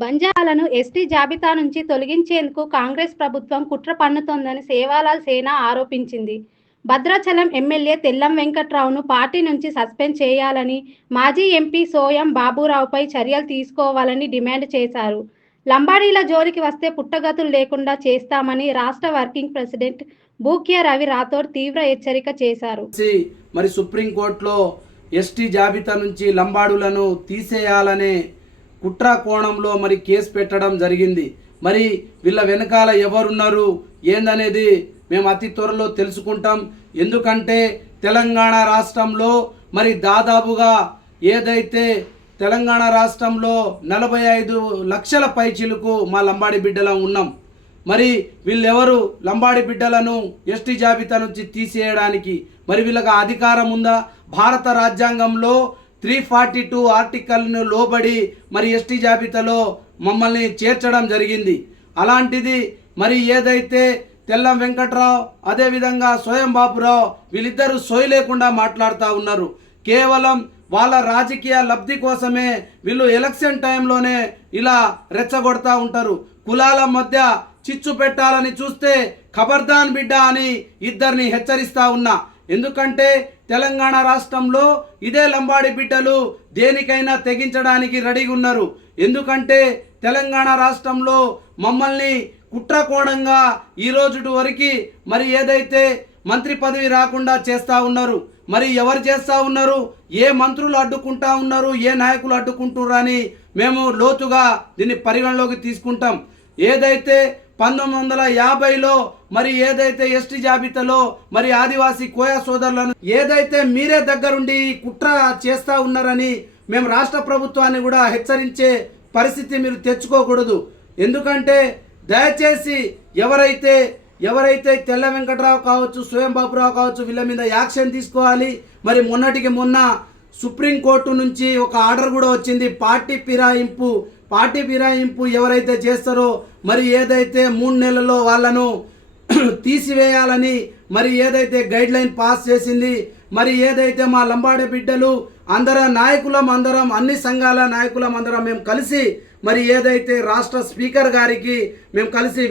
బంజారాలను ST జాబితా నుంచి తొలగించేందుకు కాంగ్రెస్ ప్రభుత్వం కుట్ర పన్నుతోందని సేవాలాల్ సేన ఆరోపించింది. భద్రాచలం ఎమ్మెల్యే తెల్లం వెంకట్రావును పార్టీ నుంచి సస్పెండ్ చేయాలని, మాజీ ఎంపీ సోయం బాబూరావుపై చర్యలు తీసుకోవాలని డిమాండ్ చేశారు. లంబాడీల జోలికి వస్తే పుట్టగతులు లేకుండా చేస్తామని రాష్ట్ర వర్కింగ్ ప్రెసిడెంట్ భూక్యా రవి రాథోడ్ తీవ్ర హెచ్చరిక చేశారు. మరి సుప్రీంకోర్టులో ఎస్టీ జాబితా నుంచి లంబాడులను తీసేయాలనే కుట్ర కోణంలో మరి కేసు పెట్టడం జరిగింది. మరి వీళ్ళ వెనకాల ఎవరున్నారు ఏందనేది మేము అతి త్వరలో తెలుసుకుంటాం. ఎందుకంటే తెలంగాణ రాష్ట్రంలో మరి దాదాపుగా ఏదైతే తెలంగాణ రాష్ట్రంలో 45 లక్షల పైచిలకు మా లంబాడి బిడ్డలం ఉన్నాం. మరి వీళ్ళెవరు లంబాడి బిడ్డలను ఎస్టీ జాబితా నుంచి తీసేయడానికి మరి వీళ్ళకి అధికారం ఉందా? భారత రాజ్యాంగంలో 342 ఆర్టికల్ను లోబడి మరి ఎస్టీ జాబితాలో మమ్మల్ని చేర్చడం జరిగింది. అలాంటిది మరి ఏదైతే తెల్లం వెంకట్రావు అదేవిధంగా స్వయం బాపురావు వీళ్ళిద్దరూ సోయి లేకుండా మాట్లాడుతూ ఉన్నారు. కేవలం వాళ్ళ రాజకీయ లబ్ధి కోసమే వీళ్ళు ఎలక్షన్ టైంలోనే ఇలా రెచ్చగొడతా ఉంటారు. కులాల మధ్య చిచ్చు పెట్టాలని చూస్తే ఖబర్దాన్ బిడ్డ అని ఇద్దరిని హెచ్చరిస్తా ఉన్నా. ఎందుకంటే తెలంగాణ రాష్ట్రంలో ఇదే లంబాడి బిడ్డలు దేనికైనా తెగించడానికి రెడీగా ఉన్నారు. ఎందుకంటే తెలంగాణ రాష్ట్రంలో మమ్మల్ని కుట్రకోణంగా ఈ రోజు వరకు మరి ఏదైతే మంత్రి పదవి రాకుండా చేస్తూ ఉన్నారు. మరి ఎవరు చేస్తూ ఉన్నారు? ఏ మంత్రులు అడ్డుకుంటా ఉన్నారు? ఏ నాయకులు అడ్డుకుంటున్నారు అని మేము లోతుగా దీన్ని పరిగణలోకి తీసుకుంటాం. ఏదైతే 1950లో మరి ఏదైతే ఎస్టీ జాబితాలో మరి ఆదివాసీ కోయా సోదరులను ఏదైతే మీరే దగ్గరుండి కుట్ర చేస్తూ ఉన్నారని మేము రాష్ట్ర ప్రభుత్వాన్ని కూడా హెచ్చరించే పరిస్థితి మీరు తెచ్చుకోకూడదు. ఎందుకంటే దయచేసి ఎవరైతే తెల్ల వెంకట్రావు కావచ్చు, స్వయం బాపురావు కావచ్చు, వీళ్ళ మీద యాక్షన్ తీసుకోవాలి. మరి మొన్నటికి మొన్న సుప్రీంకోర్టు నుంచి ఒక ఆర్డర్ కూడా వచ్చింది. పార్టీ ఫిరాయింపు ఎవరైతే చేస్తారో మరి ఏదైతే 3 నెలల్లో వాళ్ళను తీసివేయాలని మరి ఏదైతే గైడ్ లైన్ పాస్ చేసింది. మరి ఏదైతే మా లంబాడి బిడ్డలు అందరం అన్ని సంఘాల నాయకులం అందరం మేము కలిసి మరి ఏదైతే రాష్ట్ర స్పీకర్ గారికి మేము కలిసి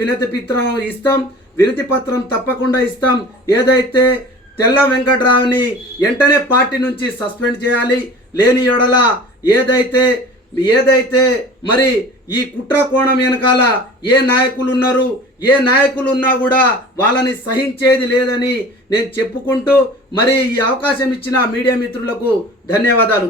వినతి పత్రం తప్పకుండా ఇస్తాం. ఏదైతే తెల్ల వెంకట్రావుని వెంటనే పార్టీ నుంచి సస్పెండ్ చేయాలి. లేని యెడల ఏదైతే మరి ఈ కుట్ర కోణం వెనకాల ఏ నాయకులు ఉన్నా కూడా వాళ్ళని సహించేది లేదని నేను చెప్పుకుంటూ మరి ఈ అవకాశం ఇచ్చిన మీడియా మిత్రులకు ధన్యవాదాలు.